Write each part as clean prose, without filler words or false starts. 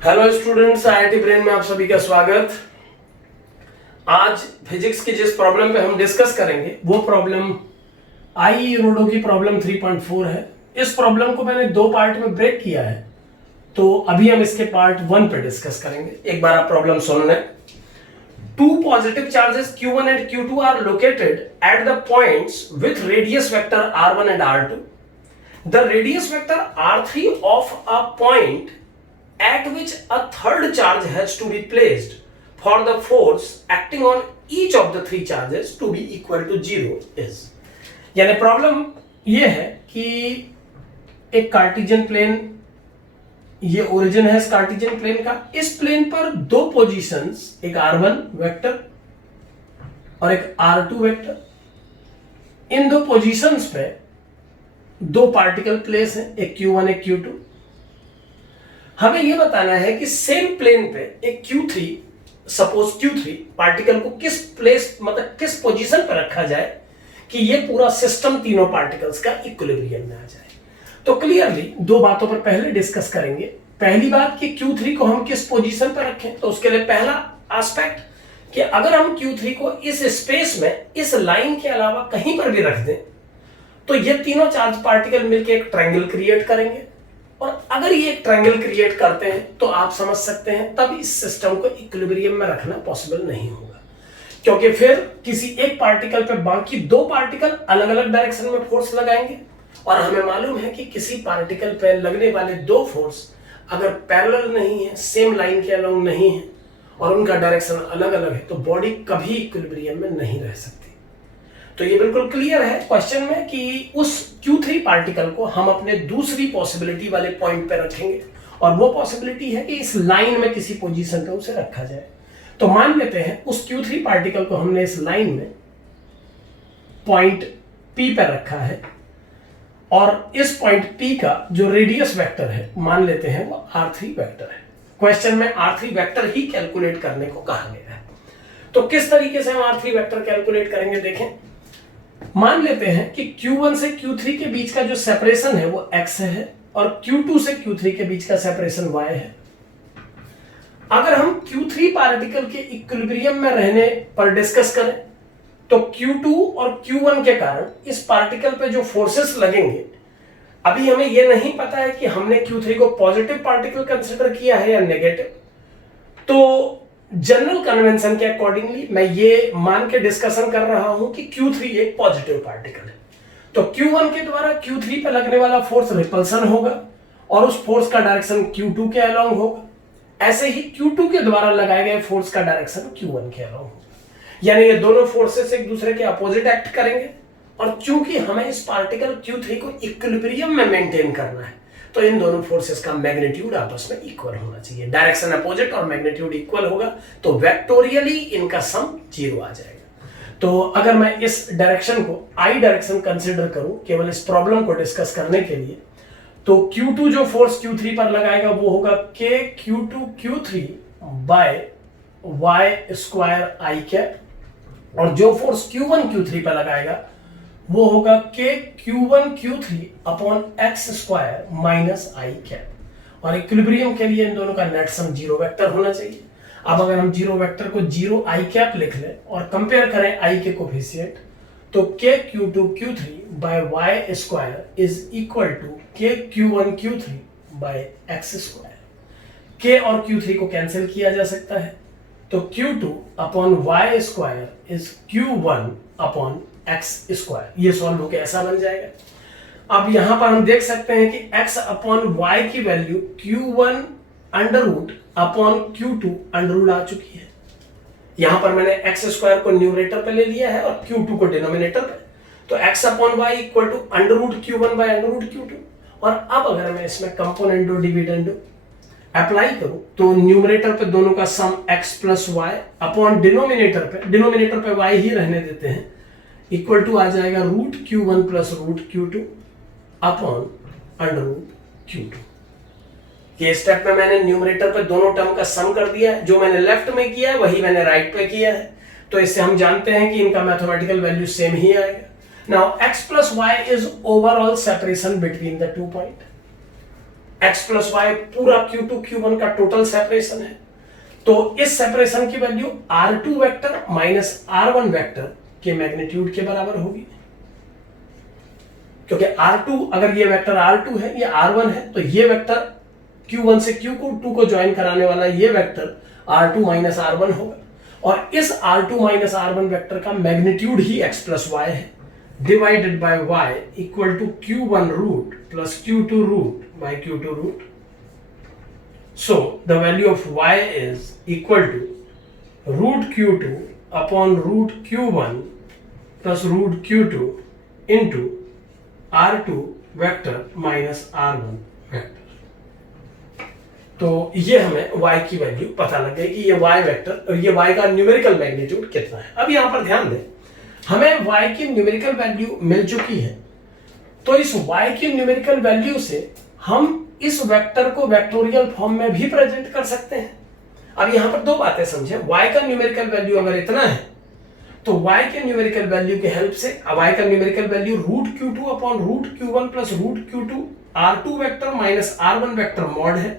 Hello students, IIT brain में आप सभी का स्वागत। आज फिजिक्स की जिस प्रॉब्लम पे हम डिस्कस करेंगे वो प्रॉब्लम आई रोडो की प्रॉब्लम 3.4 है। इस प्रॉब्लम को मैंने दो पार्ट में ब्रेक किया है, तो अभी हम इसके पार्ट 1 पे डिस्कस करेंगे। एक बार आप प्रॉब्लम सुन लें। Two positive charges Q1 and Q2 are located at the points with radius vector R1 and R2. The radius vector R3 of a point at which a third charge has to be placed for the force acting on each of the three charges to be equal to 0 is. यानी problem ये है कि एक Cartesian plane, ये origin है इस Cartesian plane का। इस प्लेन पर दो पोजीशंस, एक R1 वेक्टर और एक R2 वेक्टर। इन दो पोजीशंस पे दो पार्टिकल प्लेस हैं, एक Q1 एक Q2। हमें यह बताना है कि सेम प्लेन पे एक Q3, सपोज Q3 पार्टिकल को किस प्लेस, मतलब किस पोजीशन पर रखा जाए कि ये पूरा सिस्टम तीनों पार्टिकल्स का इक्विलिब्रियम में आ जाए। तो क्लियरली दो बातों पर पहले डिस्कस करेंगे। पहली बात कि Q3 को हम किस पोजीशन पर रखें, तो उसके लिए पहला एस्पेक्ट कि अगर हम Q3 को इस स्पेस में, इस लाइन के अलावा कहीं पर भी रख दें, तो ये तीनों चार्ज पार्टिकल मिलकर एक ट्रायंगल क्रिएट करेंगे। और अगर ये एक ट्रायंगल क्रिएट करते हैं तो आप समझ सकते हैं तब इस सिस्टम को इक्विलिब्रियम में रखना पॉसिबल नहीं होगा, क्योंकि फिर किसी एक पार्टिकल पे बाकी दो पार्टिकल अलग अलग डायरेक्शन में फोर्स लगाएंगे। और हमें मालूम है कि किसी पार्टिकल पे लगने वाले दो फोर्स अगर पैरेलल नहीं है, सेम लाइन के अलोंग नहीं है और उनका डायरेक्शन अलग अलग है, तो बॉडी कभी इक्विलिब्रियम में नहीं रह सकती। तो ये बिल्कुल क्लियर है क्वेश्चन में कि उस Q3 पार्टिकल को हम अपने दूसरी पॉसिबिलिटी वाले पॉइंट पे रखेंगे, और वो पॉसिबिलिटी है कि इस लाइन में किसी पोजीशन पे उसे रखा जाए। तो मान लेते हैं उस Q3 पार्टिकल को हमने इस लाइन में पॉइंट P पे रखा है, और इस पॉइंट P का जो रेडियस वेक्टर है मान लेते हैं वो R3 वेक्टर है। क्वेश्चन में R3 वेक्टर ही कैलकुलेट करने को कहा गया है। तो किस तरीके से हम R3 वेक्टर कैलकुलेट करेंगे, देखें। मान लेते हैं कि Q1 से Q3 के बीच का जो सेपरेशन है वो x है, और Q2 से Q3 के बीच का सेपरेशन y है। अगर हम Q3 पार्टिकल के इक्विलिब्रियम में रहने पर डिस्कस करें, तो Q2 और Q1 के कारण इस पार्टिकल पे जो फोर्सेस लगेंगे, अभी हमें यह नहीं पता है कि हमने Q3 को पॉजिटिव पार्टिकल कंसीडर किया है या नेगेटिव। तो जनरल कन्वेंशन के अकॉर्डिंगली मैं ये मान के डिस्कशन कर रहा हूं कि Q3 एक पॉजिटिव पार्टिकल है। तो Q1 के द्वारा Q3 पे लगने वाला फोर्स रिपल्सन होगा और उस फोर्स का डायरेक्शन Q2 के अलोंग होगा। ऐसे ही Q2 के द्वारा लगाए गए फोर्स का डायरेक्शन Q1 के अलोंग होगा। यानी ये दोनों फोर्सेस एक दूसरे के अपोजिट एक्ट करेंगे, और चूंकि हमें इस पार्टिकल Q3 को इक्विलिब्रियम में मेंटेन करना है, तो इन दोनों फोर्सेस का मैग्नीट्यूड आपस में इक्वल होना चाहिए। डायरेक्शन अपोजिट और मैग्नीट्यूड इक्वल होगा तो वेक्टोरियली इनका सम 0 आ जाएगा। तो अगर मैं इस डायरेक्शन को I डायरेक्शन कंसीडर करूं केवल इस प्रॉब्लम को डिस्कस करने के लिए, तो Q2 जो फोर्स Q3 पर लगाएगा वो होगा K Q2 Q3 by y square I cap, और जो फोर्स Q1 Q3 पर लगाएगा वो होगा K Q1 Q3 upon x square minus I cap. और इक्विलिब्रियम के लिए इन दोनों का नेट सम 0 वेक्टर होना चाहिए। अब अगर हम 0 वेक्टर को 0 I कैप लिख लें और कंपेयर करें I के कोफिशिएंट, तो K Q2 Q3 by y square is equal to K Q1 Q3 by x square. K और Q3 को कैंसिल किया जा सकता है, तो Q2 upon y square is Q1 upon x square. ये सॉल्व होकर ऐसा बन जाएगा। अब यहां पर हम देख सकते हैं कि x अपॉन y की value Q1 under root upon Q2 under root आ चुकी है। यहां पर मैंने x स्क्वायर को न्यूमरेटर पे ले लिया है और Q2 को डिनोमिनेटर पे, तो x upon y equal to under root Q1 by under root Q2। और अब अगर मैं इसमें कंपोनेंडो डिविडेंडो अप्लाई करूं, तो न्यूमरेटर पे दोनों का sum x plus y upon denominator पे y ही रहने देते हैं, इक्वल टू आ जाएगा root Q1 plus root Q2 upon under root Q2। ये स्टेप में मैंने न्यूमरेटर पे दोनों टर्म का सम कर दिया है। जो मैंने लेफ्ट में किया है वही मैंने राइट पे किया है, तो इससे हम जानते हैं कि इनका मैथमेटिकल वैल्यू सेम ही आएगा। Now x plus y is overall separation between the 2 point. x plus y पूरा Q2 Q1 का टोटल सेपरेशन है। तो इस सेपरेशन की value R2 vector minus R1 vector के मैग्नीट्यूड के बराबर होगी, क्योंकि R2 अगर ये वेक्टर R2 है, ये R1 है, तो ये वेक्टर Q1 से Q2 को ज्वाइन कराने वाला ये वेक्टर R2 माइनस R1 होगा, और इस R2 माइनस R1 वेक्टर का मैग्नीट्यूड ही x प्लस वाई है, divided by y equal to Q1 root plus Q2 root by Q2 root. So the value of y is equal to root Q2 upon root Q1 plus root Q2 into R2 vector minus R1 vector। तो ये हमें y की value पता लग गई कि ये y vector और ये y का न्यूमेरिकल मैग्नीट्यूड कितना है। अब यहां पर ध्यान दें, हमें y की न्यूमेरिकल वैल्यू मिल चुकी है, तो इस y की न्यूमेरिकल वैल्यू से हम इस वेक्टर को वेक्टोरियल फॉर्म में भी प्रेजेंट कर सकते हैं। अब यहां पर दो बातें समझें, y का न्यूमेरिकल वैल्यू अगर इतना है तो y के न्यूमेरिकल वैल्यू के हेल्प से y का numerical value root Q2 upon root Q1 plus root Q2 R2 vector minus R1 vector mod है।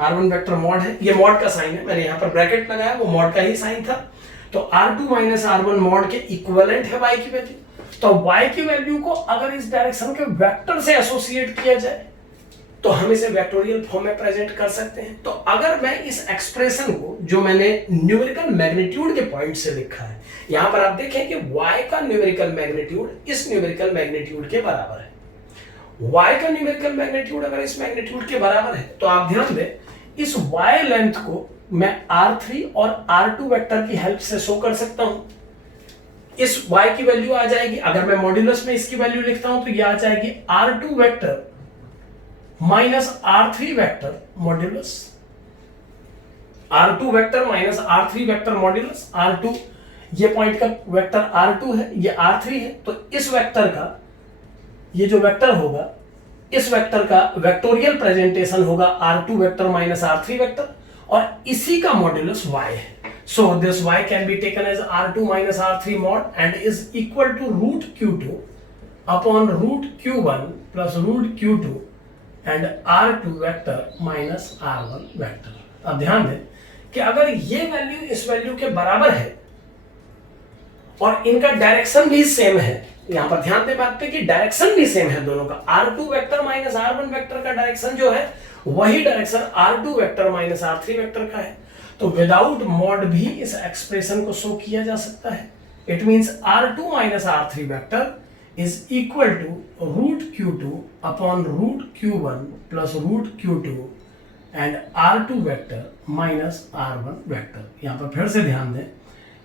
R1 वेक्टर मॉड है, ये मॉड का साइन है, मैंने यहां पर ब्रैकेट लगाया, वो मॉड का ही साइन था। तो R2 माइनस R1 मॉड के इक्विवेलेंट है y की वैल्यू। तो y की वैल्यू को अगर इस डायरेक्शन के वेक्टर से एसोसिएट किया जाए तो हम इसे वेक्टोरियल फॉर्म में प्रेजेंट कर सकते हैं। तो अगर मैं इस एक्सप्रेशन को जो मैंने न्यूमेरिकल मैग्नीट्यूड के पॉइंट से लिखा है, यहां पर आप देखें कि y का न्यूमेरिकल मैग्नीट्यूड इस न्यूमेरिकल मैग्नीट्यूड के बराबर है। y का न्यूमेरिकल मैग्नीट्यूड अगर इस मैग्नीट्यूड के बराबर है तो आप ध्यान दें, इस y लेंथ को मैं R3 और R2 वेक्टर की हेल्प से शो कर सकता हूं। इस y की वैल्यू आ जाएगी, अगर मैं मॉड्यूलस में इसकी वैल्यू लिखता हूं तो ये आ जाएगी R2 vector minus R3 vector modulus, R2 vector minus R3 vector modulus. R2 ये पॉइंट का वेक्टर R2 है, ये R3 है, तो इस वेक्टर का ये जो वेक्टर होगा, इस वेक्टर का वेक्टोरियल प्रेजेंटेशन होगा R2 vector minus R3 vector, और इसी का मॉड्यूलस y है। So this y can be taken as R2 minus R3 mod and is equal to root Q2 upon root Q1 plus root Q2 and R2 vector minus R1 vector. अब ध्यान दें कि अगर ये value इस value के बराबर है और इनका डायरेक्शन भी सेम है, यहां पर ध्यान दें बात पे कि डायरेक्शन भी सेम है दोनों का, R2 vector minus R1 vector का डायरेक्शन जो है वही direction R2 vector minus R3 vector का है, तो विदाउट मॉड भी इस एक्सप्रेशन को शो किया जा सकता है। It means R2 minus R3 vector is equal to root Q2 upon root Q1 plus root Q2 and R2 vector minus R1 vector. यहां पर फिर से ध्यान दें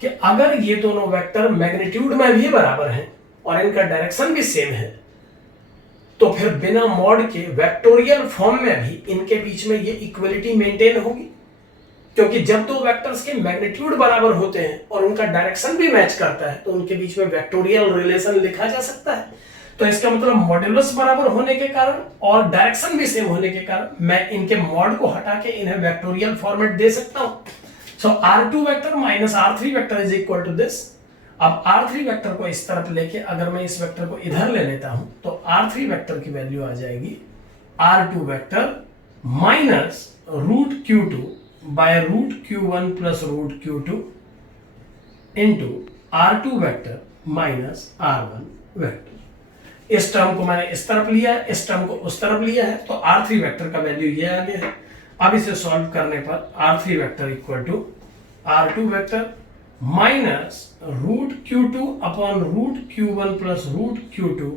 कि अगर ये दोनों वेक्टर मैग्नीट्यूड में भी बराबर हैं और इनका डायरेक्शन भी सेम है, तो फिर बिना मॉड के वेक्टोरियल फॉर्म में भी इनके बीच में ये इक्वलिटी मेंटेन होगी, क्योंकि जब दो वेक्टर्स के मैग्नीट्यूड बराबर होते हैं और उनका डायरेक्शन भी मैच करता है तो उनके बीच में वेक्टोरियल रिलेशन लिखा जा सकता है। तो इसका मतलब मॉड्यूलस बराबर होने के कारण और डायरेक्शन भी सेम होने के कारण मैं इनके मॉड को हटा के इन्हें वेक्टोरियल फॉर्मेट दे सकता हूं। So R2 vector minus R3 vector is equal to this. अब R3 वेक्टर को इस तरफ लेके अगर मैं इस वेक्टर को इधर ले लेता हूं तो R3 वेक्टर की वैल्यू आ जाएगी R2 vector minus root Q2 by root Q1 plus root Q2 into R2 vector minus R1 vector. इस टर्म को मैंने इस तरफ लिया है, इस टर्म को उस तरफ लिया है, तो R3 वेक्टर का वैल्यू ये आ गया है। अब इसे सॉल्व करने पर R3 vector equal to R2 vector minus root Q2 upon root Q1 plus root Q2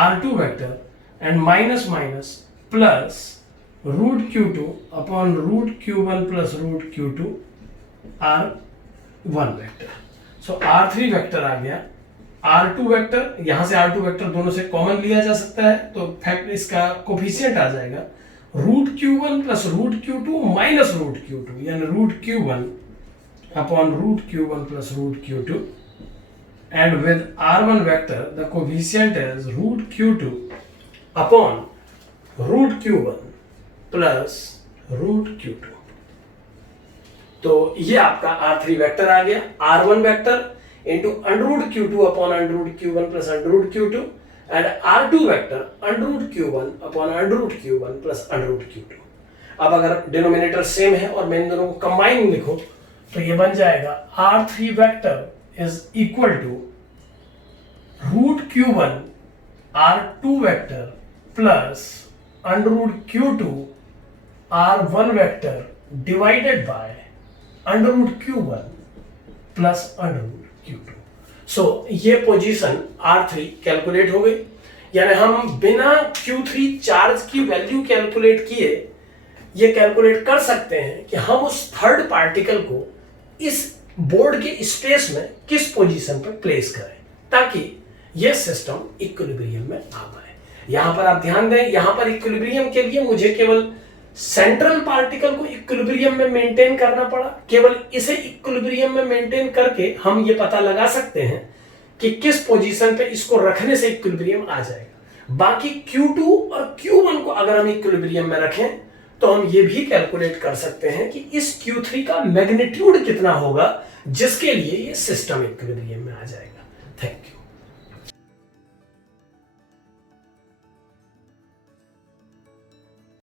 R2 vector and minus minus plus root Q2 upon root Q1 plus root Q2 R1 vector. So R3 vector आ गया, R2 vector, यहां से R2 vector दोनों से common लिया जा सकता है, तो फैक्ट इसका कोफिशिएंट आ जाएगा root Q1 plus root Q2 minus root Q2, यानी root Q1 upon root Q1 plus root Q2, and with R1 vector the coefficient is root Q2 upon root Q1 plus root Q2। तो ये आपका R3 vector आ गया। R1 vector into under root Q2 upon under root Q1 plus under root Q2 and R2 vector under root Q1 upon under root Q1 plus under root Q2। अब अगर denominator same है और मैं इन दोनों को combine लिखूं तो ये बन जाएगा R3 vector is equal to root Q1 R2 vector plus under root Q2 R1 vector divided by under root Q1 plus under root Q2। So ये पोजीशन R3 कैलकुलेट हो गई, यानी हम बिना Q3 चार्ज की वैल्यू कैलकुलेट किए ये calculate कर सकते हैं कि हम उस थर्ड पार्टिकल को इस बोर्ड के स्पेस में किस पोजीशन पर प्लेस करें ताकि यह सिस्टम इक्विलिब्रियम में आ पाए। यहां पर आप ध्यान दें, यहां पर इक्विलिब्रियम के लिए मुझे केवल सेंट्रल पार्टिकल को इक्विलिब्रियम में मेंटेन करना पड़ा। केवल इसे इक्विलिब्रियम में मेंटेन करके हम ये पता लगा सकते हैं कि किस पोजीशन पे इसको रखने से इक्विलिब्रियम आ जाएगा। बाकी Q2 और Q1 को अगर हम इक्विलिब्रियम में रखें तो हम ये भी कैलकुलेट कर सकते हैं कि इस Q3 का मैग्नीट्यूड कितना होगा जिसके लिए ये सिस्टम इक्विलिब्रियम में आ जाएगा। Thank you.